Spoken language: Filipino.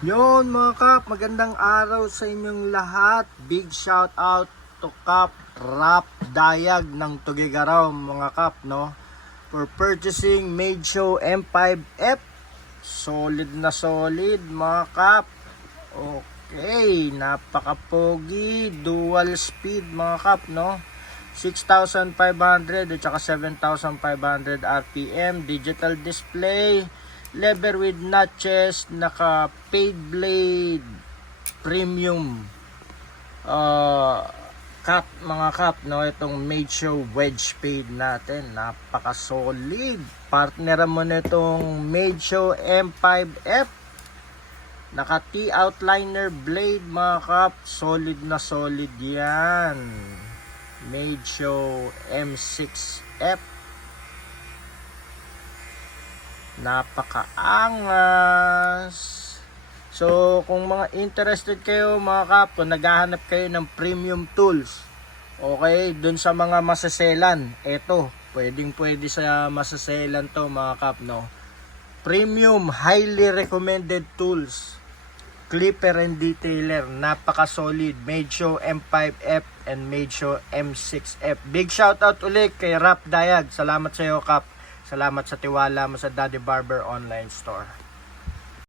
Yon mga kap, magandang araw sa inyong lahat. Big shout out to Kap Rap Dayag ng Tugigaraw mga kap, no? For purchasing Meidyo M5F. Solid na solid mga kap. Okay, napaka-pogi, dual speed mga kap, no? 6,500 at saka 7,500 RPM, digital display, leather with notches, naka paid blade, premium cut mga kap, no? Itong Meidyo wedge spade natin, napaka solid. Partner mo na itong Meidyo M5F, naka T outliner blade mga kap, solid na solid yan. Meidyo M6F, napakaangas. So kung mga interested kayo mga kap, kung naghahanap kayo ng premium tools, okay, dun sa mga masaselan, eto, pwede sa masaselan to mga kap, no? Premium, highly recommended tools, clipper and detailer, napaka solid. Meidyo M5F and Meidyo M6F. Big shout out ulit kay Rap Dayag. Salamat sa iyo, Kap. Salamat sa tiwala mo sa Daddy Barber Online Store.